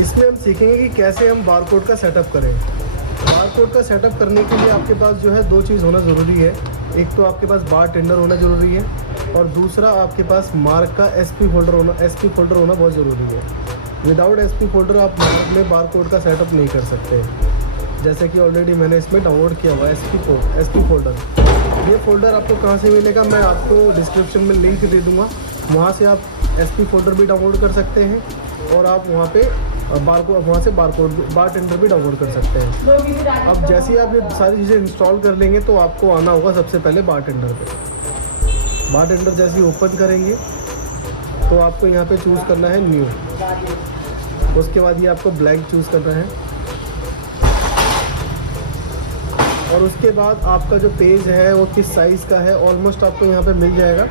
इसमें हम सीखेंगे कि कैसे हम बारकोड का सेटअप करें। बारकोड का सेटअप करने के लिए आपके पास जो है दो चीज़ होना ज़रूरी है। एक तो आपके पास बार टेंडर होना ज़रूरी है और दूसरा आपके पास मार्क का एसपी फोल्डर होना बहुत ज़रूरी है। विदाउट एसपी फोल्डर आप मार्क में बारकोड का सेटअप नहीं कर सकते। जैसे कि ऑलरेडी मैंने इसमें डाउनलोड किया हुआ है एसपी फोल्डर। ये फ़ोल्डर आपको कहाँ से मिलेगा, मैं आपको डिस्क्रिप्शन में लिंक दे दूँगा। वहाँ से आप एसपी फोल्डर भी डाउनलोड कर सकते हैं और आप वहाँ पे वहाँ से बार टेंडर भी डाउनलोड कर सकते हैं। अब जैसे ही आप ये सारी चीज़ें इंस्टॉल कर लेंगे तो आपको आना होगा सबसे पहले बार टेंडर पे। बार टेंडर जैसे ही ओपन करेंगे तो आपको यहाँ पे चूज़ करना है न्यू। उसके बाद ये आपको ब्लैंक चूज़ करना है और उसके बाद आपका जो पेज है वो किस साइज़ का है ऑलमोस्ट आपको यहाँ पे मिल जाएगा,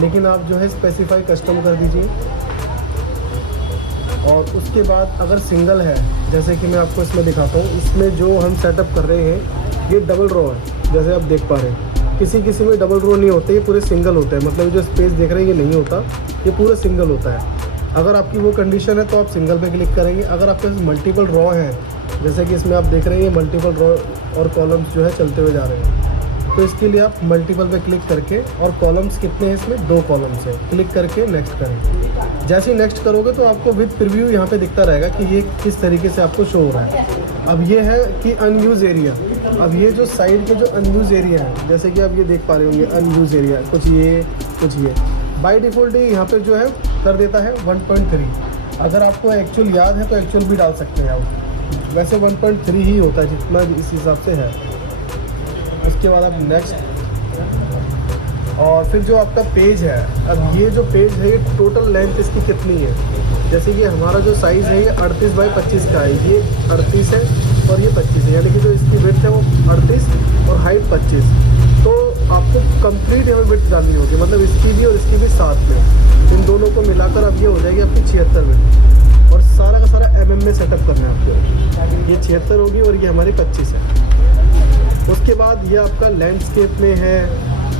लेकिन आप जो है स्पेसिफाई कस्टम कर दीजिए। और उसके बाद अगर सिंगल है, जैसे कि मैं आपको इसमें दिखाता हूँ, इसमें जो हम सेटअप कर रहे हैं ये डबल रो है, जैसे आप देख पा रहे हैं। किसी में डबल रो नहीं होते, ये पूरे सिंगल होते हैं। मतलब जो स्पेस देख रहे हैं ये नहीं होता, ये पूरा सिंगल होता है। अगर आपकी वो कंडीशन है तो आप सिंगल पे क्लिक करेंगे। अगर आपके पास मल्टीपल रो हैं, जैसे कि इसमें आप देख रहे हैं ये मल्टीपल रो और कॉलम्स जो है चलते हुए जा रहे हैं, तो इसके लिए आप मल्टीपल पे क्लिक करके, और कॉलम्स कितने हैं इसमें 2 कॉलम्स है, क्लिक करके नेक्स्ट करें। जैसे ही नेक्स्ट करोगे तो आपको विद प्रीव्यू यहाँ पे दिखता रहेगा कि ये किस तरीके से आपको शो हो रहा है। अब ये है कि अनयूज एरिया। अब ये जो साइड के जो अनयूज एरिया है, जैसे कि आप ये देख पा रहे होंगे अनयूज एरिया, कुछ ये बाय डिफ़ॉल्ट ही यहाँ पे जो है कर देता है 1.3। अगर आपको एक्चुअल याद है तो एक्चुअल भी डाल सकते हैं आप। वैसे 1.3 ही होता है जितना इस हिसाब से है। उसके बाद आप नेक्स्ट, और फिर जो आपका पेज है, अब ये जो पेज है ये टोटल लेंथ इसकी कितनी है। जैसे कि हमारा जो साइज़ है ये 38 बाई 25 का है, ये 38 है और ये 25 है, यानी कि जो इसकी विड्थ है वो 38 और हाइट 25। तो आपको कंप्लीट यहाँ विड्थ डालनी होगी, मतलब इसकी भी और इसकी भी साथ में, इन दोनों को मिलाकर अब ये हो जाएगी आपकी 76 विड्थ। और सारा का सारा mm में सेटअप करना है आपको। ये 76 होगी और ये हमारी 25 है। उसके बाद ये आपका लैंडस्केप में है,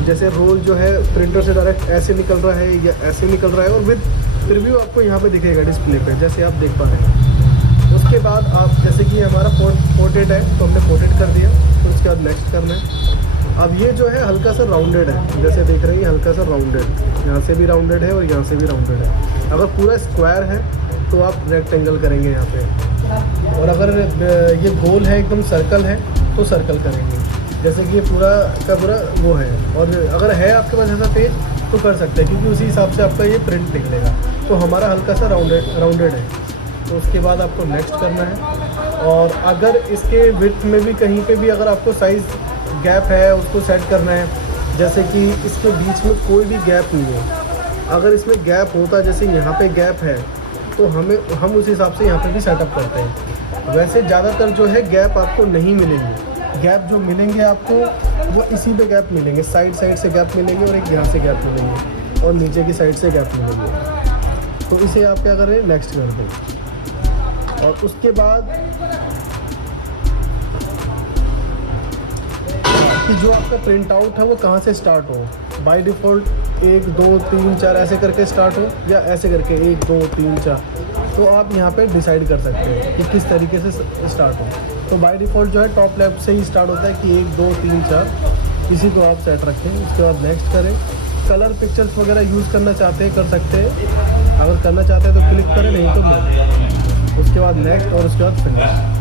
जैसे रोल जो है प्रिंटर से डायरेक्ट ऐसे निकल रहा है या ऐसे निकल रहा है, और विद प्रीव्यू आपको यहाँ पे दिखेगा डिस्प्ले पे, जैसे आप देख पा रहे हैं। उसके बाद आप जैसे कि हमारा पोर्ट्रेट है तो हमने पोर्ट्रेट कर दिया, तो उसके बाद नेक्स्ट करना है। अब ये जो है हल्का सा राउंडेड है, जैसे देख रहे हैं हल्का सा राउंडेड, यहाँ से भी राउंडेड है और यहाँ से भी राउंडेड है। अगर पूरा स्क्वायर है तो आप रेक्टेंगल करेंगे यहाँ पे, और अगर ये गोल है एकदम सर्कल है तो सर्कल करेंगे, जैसे कि ये पूरा का पूरा वो है। और अगर है आपके पास ऐसा पेज तो कर सकते हैं, क्योंकि उसी हिसाब से आपका ये प्रिंट निकलेगा। तो हमारा हल्का सा राउंडेड है, तो उसके बाद आपको नेक्स्ट करना है। और अगर इसके विड्थ में भी कहीं पे भी अगर आपको साइज़ गैप है उसको सेट करना है, जैसे कि इसके बीच में कोई भी गैप नहीं है। अगर इसमें गैप होता, जैसे यहाँ पे गैप है, तो हम उस हिसाब से यहाँ पे भी सेटअप करते हैं। वैसे ज़्यादातर जो है गैप आपको नहीं मिलेंगे। गैप जो मिलेंगे आपको वो इसी पे गैप मिलेंगे, साइड से गैप मिलेंगे और एक यहाँ से गैप मिलेंगे और नीचे की साइड से गैप मिलेंगे। तो इसे आप क्या करें, नेक्स्ट कर दें। और उसके बाद कि जो आपका प्रिंट आउट है वो कहाँ से स्टार्ट हो। बाय डिफ़ॉल्ट 1 2 3 4 ऐसे करके स्टार्ट हो, या ऐसे करके 1 2 3 4, तो आप यहाँ पे डिसाइड कर सकते हैं कि किस तरीके से स्टार्ट हो। तो बाय डिफ़ॉल्ट जो है टॉप लेफ्ट से ही स्टार्ट होता है कि 1 2 3 4, इसी को आप सेट रखें। उसके बाद नेक्स्ट करें। कलर पिक्चर्स वगैरह यूज़ करना चाहते हैं कर सकते हैं, अगर करना चाहते हैं तो क्लिक करें, नहीं तो नहीं। उसके बाद नेक्स्ट और उसके बाद फिनिश।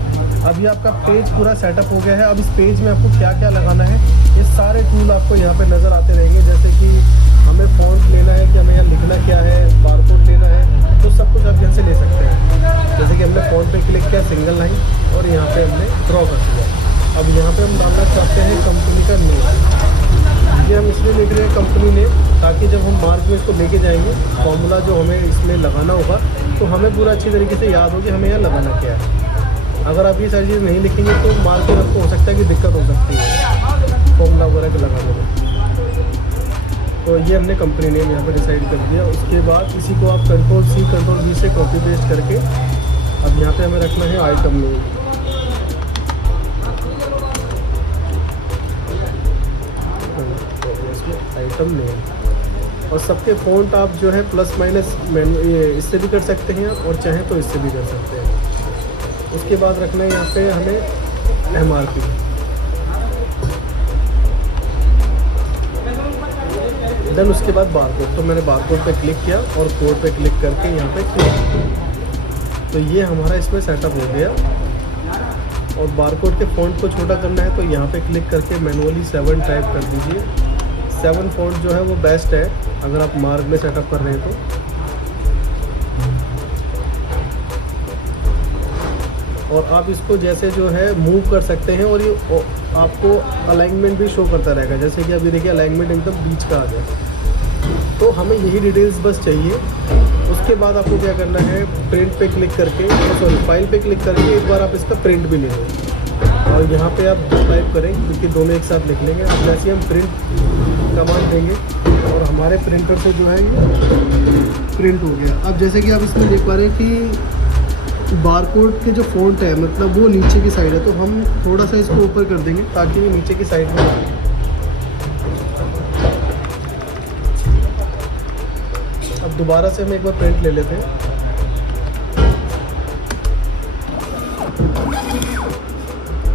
अभी आपका पेज पूरा सेटअप हो गया है। अब इस पेज में आपको क्या क्या लगाना है, ये सारे टूल आपको यहाँ पे नज़र आते रहेंगे। जैसे कि हमें फ़ॉन्ट लेना है, कि हमें यहाँ लिखना क्या है, बारकोड लेना है, तो सब कुछ आप यहाँ से ले सकते हैं। जैसे कि हमने फ़ॉन्ट पे क्लिक किया, सिंगल लाइन, और यहाँ पे हमने ड्रॉ कर दिया। अब यहाँ पे हम डालना चाहते हैं कंपनी का नेम। ये हम इसलिए लिख रहे हैं कंपनी नेम, ताकि जब हम मार्क में इसको लेके जाएंगे, फॉर्मूला जो हमें इसमें लगाना होगा, तो हमें पूरा अच्छी तरीके से याद हो कि हमें यहाँ लगाना क्या है। अगर आप ये सारी चीज़ नहीं लिखेंगे तो मार्क में आपको हो सकता है कि दिक्कत हो सकती है फॉर्मूला वगैरह के लगाने में। तो ये हमने कंपनी नेम यहाँ पर डिसाइड कर दिया। उसके बाद इसी को आप Ctrl+C Ctrl+V से कॉपी पेस्ट करके अब यहाँ पे हमें रखना है आइटम नेम। आइटम नेम, और सबके फ़ॉन्ट आप जो है प्लस माइनस इससे भी कर सकते हैं और चाहें तो इससे भी कर सकते हैं। उसके बाद रखना है यहाँ पे हमें MRP। देन उसके बाद बारकोड, तो मैंने बारकोड पे क्लिक किया और कोड पे क्लिक करके यहाँ पे क्लिक, तो ये हमारा इसमें सेटअप हो गया। और बारकोड के फ़ॉन्ट को छोटा करना है तो यहाँ पे क्लिक करके मैनुअली 7 टाइप कर दीजिए। 7 फ़ॉन्ट जो है वो बेस्ट है अगर आप मार्क में सेटअप कर रहे हैं तो। और आप इसको जैसे जो है मूव कर सकते हैं और ये आपको अलाइनमेंट भी शो करता रहेगा। जैसे कि अभी देखिए अलाइनमेंट एकदम बीच का आ गया। तो हमें यही डिटेल्स बस चाहिए। उसके बाद आपको क्या करना है, प्रिंट पे क्लिक करके, सॉरी फाइल पे क्लिक करके एक बार आप इसका प्रिंट भी ले लें। और यहाँ पे आप 2 टाइप करें क्योंकि दोनों एक साथ लिख लेंगे। अब जैसे हम प्रिंट कमांड देंगे और हमारे प्रिंटर से जो है ये प्रिंट हो गया। अब जैसे कि आप इसमें देख पा रहे हैं कि बारकोड के जो फ़ॉन्ट है मतलब वो नीचे की साइड है, तो हम थोड़ा सा इसको ऊपर कर देंगे ताकि वो नीचे की साइड में आए। अब दोबारा से हम एक बार प्रिंट ले लेते हैं।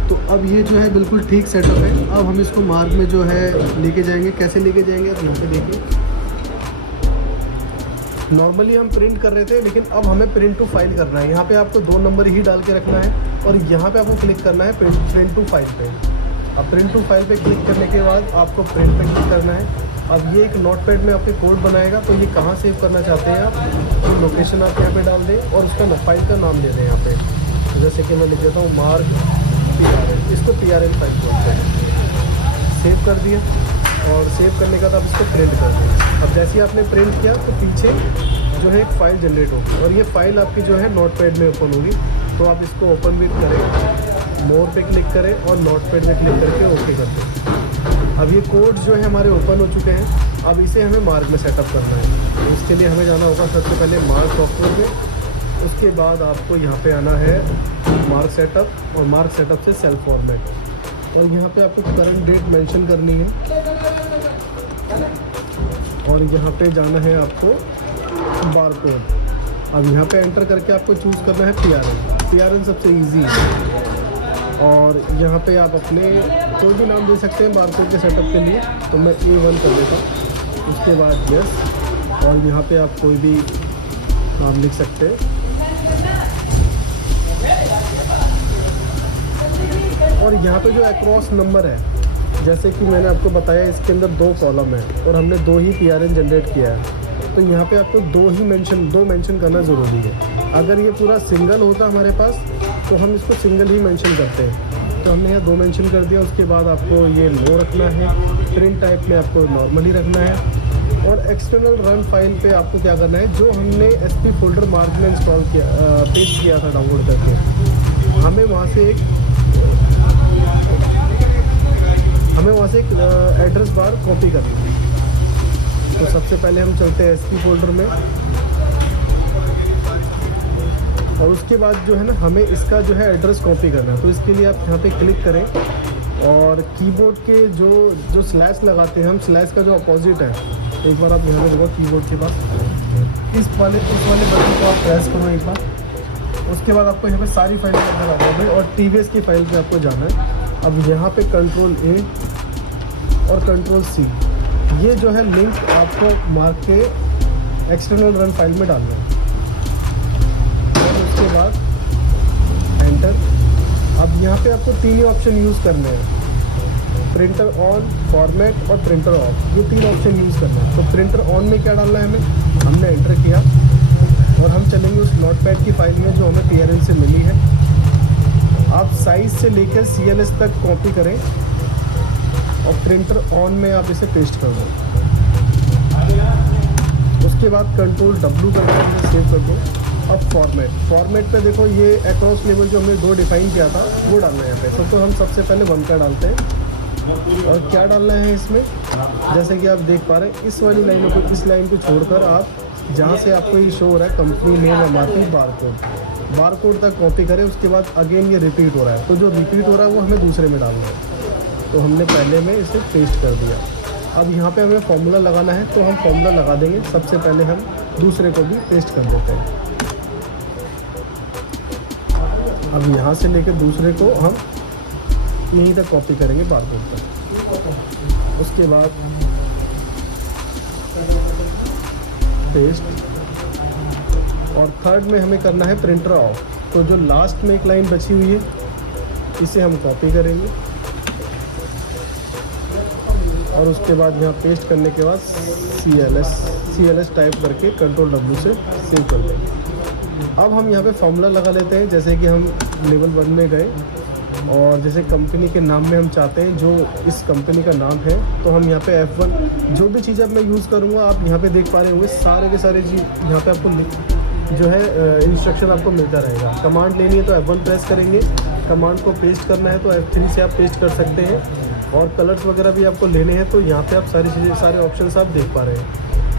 तो अब ये जो है बिल्कुल ठीक सेटअप है। अब हम इसको मार्क में जो है लेके जाएंगे। कैसे लेके जाएंगे आप यहाँ पे देखिए। नॉर्मली हम प्रिंट कर रहे थे लेकिन अब हमें प्रिंट टू फाइल करना है। यहाँ पे आपको 2 नंबर ही डाल के रखना है और यहाँ पे आपको क्लिक करना है प्रिंट टू फाइल पे। अब प्रिंट टू फाइल पे क्लिक करने के बाद आपको प्रिंट पे क्लिक करना है। अब ये एक नोटपैड में आपके कोड बनाएगा, तो ये कहाँ सेव करना चाहते हैं आप, तो लोकेशन आप यहाँ पे डाल दें और उसका फाइल का नाम दे दें यहाँ पे। तो जैसे कि मैं लिख देता हूँ मार्क PRN, इसको PRN फाइल बोलते हैं। सेव कर दिया और सेव करने का बाद आप इसको प्रिंट कर दें। अब जैसे ही आपने प्रिंट किया तो पीछे जो है एक फ़ाइल जनरेट होगी और ये फ़ाइल आपकी जो है नोटपैड में ओपन होगी। तो आप इसको ओपन भी करें, मोर पे क्लिक करें और नोटपैड में क्लिक करके ओके कर दें। अब ये कोड जो है हमारे ओपन हो चुके हैं। अब इसे हमें मार्क में सेटअप करना है। तो इसके लिए हमें जाना होगा सबसे पहले मार्क सॉफ्टवेयर में। उसके बाद आपको यहाँ पे आना है मार्क सेटअप और मार्क सेटअप से सेल फॉर्मेट। और यहाँ पे आपको करंट डेट मेंशन करनी है और यहाँ पे जाना है आपको बारकोड। अब यहाँ पे एंटर करके आपको चूज़ करना है PRN सबसे इजी है। और यहाँ पे आप अपने कोई भी नाम दे सकते हैं बारकोड के सेटअप के लिए। तो मैं A1 कर देता हूँ। उसके बाद यस, और यहाँ पे आप कोई भी नाम लिख सकते हैं। और यहाँ पे जो अक्रॉस नंबर है, जैसे कि मैंने आपको बताया इसके अंदर 2 कॉलम है और हमने 2 ही PRN जनरेट किया है। तो यहाँ पे आपको 2 मेंशन करना ज़रूरी है। अगर ये पूरा सिंगल होता हमारे पास तो हम इसको सिंगल ही मेंशन करते हैं। तो हमने यहाँ 2 मेंशन कर दिया। उसके बाद आपको ये नो रखना है, प्रिंट टाइप में आपको नॉर्मली रखना है। और एक्सटर्नल रन फाइल पे आपको क्या करना है, जो हमने SP फोल्डर मार्क में इंस्टॉल किया, पेस्ट किया था डाउनलोड करके, हमें वहाँ से एक एड्रेस बार कॉपी करना है। तो सबसे पहले हम चलते हैं SP फोल्डर में और उसके बाद जो है ना हमें इसका जो है एड्रेस कॉपी करना है। तो इसके लिए आप यहाँ पे क्लिक करें और कीबोर्ड के जो स्लैश लगाते हैं हम, स्लैश का जो अपोजिट है, एक बार आप यहाँ होगा कीबोर्ड के पास इस वाले बटन को आप प्रेस करो एक बार। उसके बाद आपको यहाँ पे सारी फाइलें अंदर आ जाएगी और TVS की फाइल पे आपको जाना है। अब यहाँ पे Ctrl A और Ctrl C, ये जो है लिंक आपको मार्क के एक्सटर्नल रन फाइल में डालना है। और उसके बाद एंटर। अब यहाँ पे आपको 3 ही ऑप्शन यूज़ करने हैं, प्रिंटर ऑन, फॉर्मेट और प्रिंटर ऑफ। ये 3 ऑप्शन यूज़ करना है। तो प्रिंटर ऑन में क्या डालना है हमें, हमने एंटर किया और हम चलेंगे उस नोटपैड की फाइल में जो हमें PRN से मिली है। आप साइज़ से लेकर CLS तक कॉपी करें और प्रिंटर ऑन में आप इसे पेस्ट कर दो। उसके बाद Ctrl W करके इसे सेव कर दो। अब फॉर्मेट पे देखो ये अक्रॉस लेवल जो हमने 2 डिफाइन किया था वो डालना है यहाँ पे। तो हम सबसे पहले 1 का डालते हैं। और क्या डालना है इसमें, जैसे कि आप देख पा रहे हैं इस वाली लाइन को, इस लाइन को छोड़कर आप जहाँ से आपको ये शो हो रहा है कंपनी नेम MRP बारकोड तक कॉपी करें। उसके बाद अगेन ये रिपीट हो रहा है, तो जो रिपीट हो रहा है वो हमें दूसरे में डालना है। तो हमने पहले में इसे पेस्ट कर दिया। अब यहाँ पे हमें फॉर्मूला लगाना है, तो हम फॉर्मूला लगा देंगे। सबसे पहले हम दूसरे को भी पेस्ट कर देते हैं। अब यहाँ से लेकर दूसरे को हम यहीं तक कॉपी करेंगे बारकोड तक। उसके बाद पेस्ट, और थर्ड में हमें करना है प्रिंटर ऑफ। तो जो लास्ट में एक लाइन बची हुई है इसे हम कॉपी करेंगे और उसके बाद यहाँ पेस्ट करने के बाद CLS टाइप करके Ctrl W से सेव कर देंगे। अब हम यहाँ पे फॉर्मूला लगा लेते हैं। जैसे कि हम लेवल 1 में गए और जैसे कंपनी के नाम में हम चाहते हैं जो इस कंपनी का नाम है, तो हम यहाँ पे F1 जो भी चीज़ अब मैं यूज़ करूँगा आप यहाँ पे देख पा रहे होंगे, सारे के सारे चीज़ यहाँ पे आपको जो है इंस्ट्रक्शन आपको मिलता रहेगा। कमांड लेनी है तो F1 प्रेस करेंगे, कमांड को पेस्ट करना है तो F3 से आप पेस्ट कर सकते हैं, और कलर्स वगैरह भी आपको लेने हैं तो यहाँ पे आप सारी चीज़ें, सारे ऑप्शंस आप देख पा रहे हैं।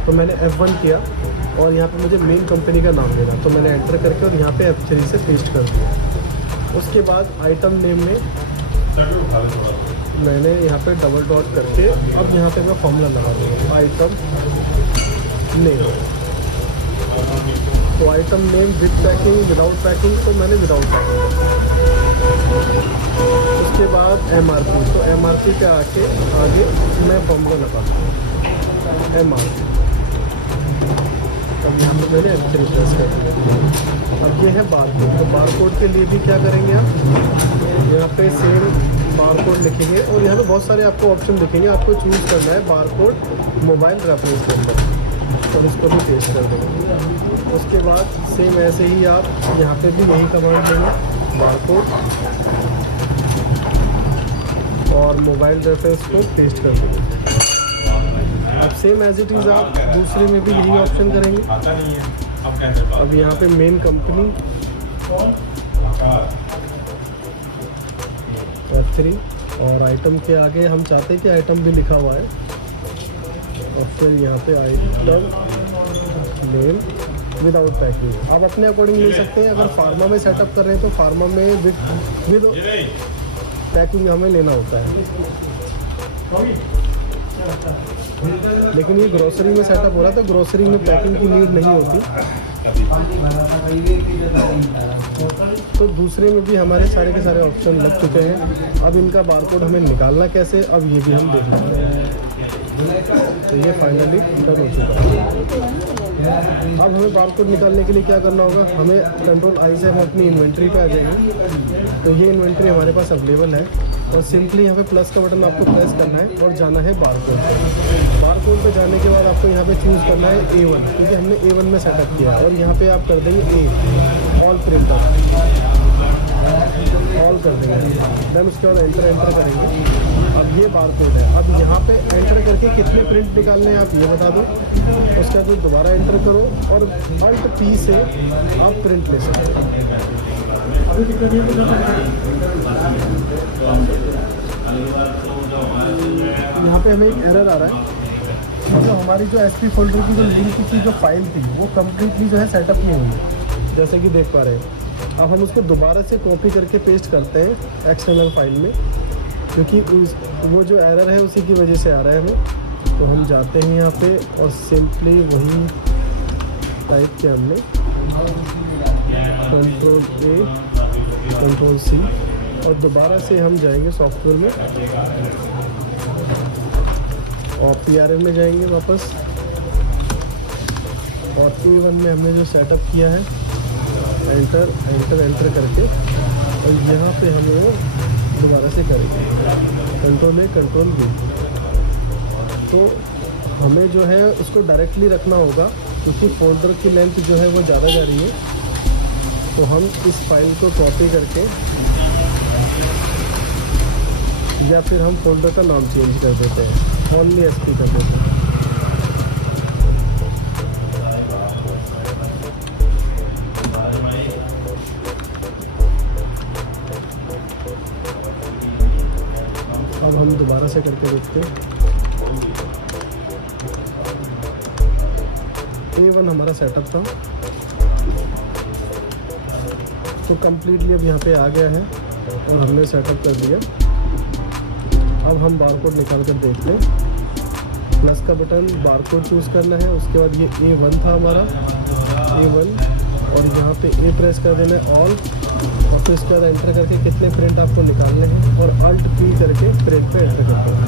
तो मैंने F1 किया और यहाँ पे मुझे मेन कंपनी का नाम देना, तो मैंने एंटर करके और यहाँ पे F3 से पेस्ट कर दिया। उसके बाद आइटम नेम में मैंने यहाँ पे डबल डॉट करके अब यहाँ पे मैं फॉर्मूला लगा दूँगा आइटम नेम। तो item name with packing, without packing, तो मैंने विदाउट पैकिंग। उसके बाद MRP, तो MRP के आगे मैं फॉर्मूला लगाता हूँ MRP। अब यहाँ पर मैंने F3 प्रेस कर दिया। अब ये है बारकोड, तो बारकोड के लिए भी क्या करेंगे आप, यहाँ पे सेम बारकोड लिखेंगे और यहाँ पे बहुत सारे आपको ऑप्शन दिखेंगे, आपको चूज़ करना है बारकोड मोबाइल रेफरेंस नंबर, और इसको भी पेस्ट कर देंगे। उसके बाद सेम ऐसे ही आप यहाँ पे भी यही कमांड देंगे, बारकोड और मोबाइल रेफरेंस को पेस्ट कर देंगे। अब सेम एज इट इज़ आप दूसरे में भी यही ऑप्शन करेंगे। अब यहाँ पे मेन कंपनी F3 और आइटम के आगे हम चाहते हैं कि आइटम भी लिखा हुआ है, और फिर यहाँ पे आइटम नेम विदाउट पैकिंग। आप अपने अकॉर्डिंग ले सकते हैं। अगर फार्मा में सेटअप कर रहे हैं तो फार्मा में विद पैकिंग हमें लेना होता है, लेकिन ये ग्रोसरी में सेटअप हो रहा है तो ग्रोसरी में पैकिंग की नीड नहीं होती। तो दूसरे में भी हमारे सारे के सारे ऑप्शन लग चुके हैं। अब इनका बारकोड हमें निकालना कैसे, अब ये भी हम देख लेते हैं। तो ये फाइनली डन हो चुका है। अब हमें बारकोड निकालने के लिए क्या करना होगा, हमें Ctrl I से हम अपनी इन्वेंट्री पे आ जाएंगे। तो ये इन्वेंट्री हमारे पास अवेलेबल है और सिंपली यहाँ पे प्लस का बटन आपको प्रेस करना है और जाना है बारकोड। बारकोड पे जाने के बाद आपको यहाँ पे चूज़ करना है A1, क्योंकि हमने A1 में सेटअप किया है, और यहाँ पे आप कर देंगे A ऑल प्रिंटर, ऑल कर देंगे। देन उसके बाद एंटर करेंगे। अब ये बारकोड है। अब यहाँ पे एंटर करके कितने प्रिंट निकालने हैं आप ये बता दो। उसके बाद दोबारा एंटर करो और Alt P से आप प्रिंट ले सकते हैं। यहाँ पे हमें एक एरर आ रहा है, मतलब हमारी जो SP फोल्डर की जो लिंक की जो फाइल थी वो कम्प्लीटली जो है सेटअप नहीं हुई, जैसे कि देख पा रहे हैं। अब हम उसको दोबारा से कॉपी करके पेस्ट करते हैं एक्सटर्नल फाइल में, क्योंकि वो जो एरर है उसी की वजह से आ रहा है हमें। तो हम जाते हैं यहाँ पे और सिंपली वही टाइप किया हमने, Ctrl A Ctrl C, और दोबारा से हम जाएंगे सॉफ्टवेयर में और PRM में जाएंगे वापस, और A1 में हमने जो सेटअप किया है एंटर करके, और यहाँ पे हमें दोबारा से करेंगे Ctrl A Ctrl V। तो हमें जो है उसको डायरेक्टली रखना होगा, क्योंकि फोल्डर की लेंथ जो है वो ज़्यादा जा रही है। तो हम इस फाइल को कॉपी करके, या फिर हम फोल्डर का नाम चेंज कर देते हैं, ओनली SP कर देते हैं। अब हम दोबारा से करके देखते हैं। A1 हमारा सेटअप था, तो कम्प्लीटली अब यहाँ पे आ गया है और हमने सेटअप कर दिया। अब हम बारकोड निकाल कर देखते हैं। प्लस का बटन, बारकोड चूज़ करना है। उसके बाद ये A1 था हमारा, A1 और यहाँ पे ए प्रेस कर देना है ऑल, और फिर इसके बाद एंटर करके कितने प्रिंट आपको निकालने हैं और अल्ट पी करके प्रिंट पे एंटर करते हैं।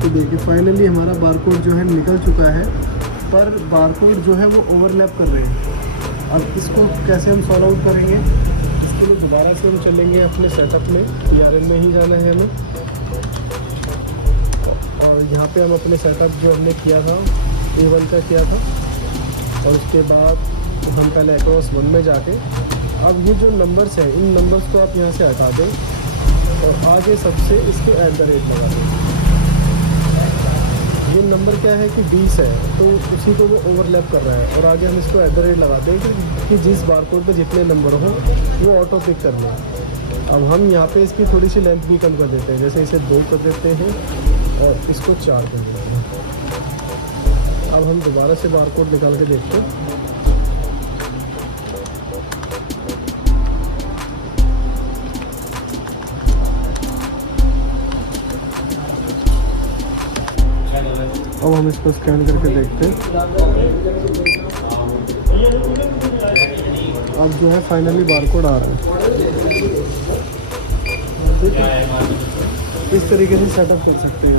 तो देखिए फाइनली हमारा बारकोड जो है निकल चुका है, पर बारकोड जो है वो ओवरलैप कर रहे हैं। अब इसको कैसे हम सॉल्व आउट करेंगे, इसके लिए दोबारा से हम चलेंगे अपने सेटअप में, PRL में ही जाना है हमें, और यहाँ पे हम अपने सेटअप जो हमने किया था A1 का किया था, और उसके बाद हम पहले अक्रॉस 1 में जाके, अब ये जो नंबर्स हैं इन नंबर्स को आप यहाँ से हटा दें और आगे सबसे इसको @ लगा दें। ये नंबर क्या है कि 20 है, तो उसी को वो ओवरलैप कर रहा है, और आगे हम इसको @ लगा दें कि जिस बारकोड पे जितने नंबर हो वो ऑटो पिक कर लें। अब हम यहाँ पे इसकी थोड़ी सी लेंथ भी कम कर देते हैं, जैसे इसे 2 कर देते हैं और इसको 4 कर देते हैं। अब हम दोबारा से बारकोड निकाल के देखते हैं। अब हम इसको स्कैन करके देखते हैं। अब जो है फाइनली बारकोड आ रहा है। इस तरीके से सेटअप कर सकते हैं।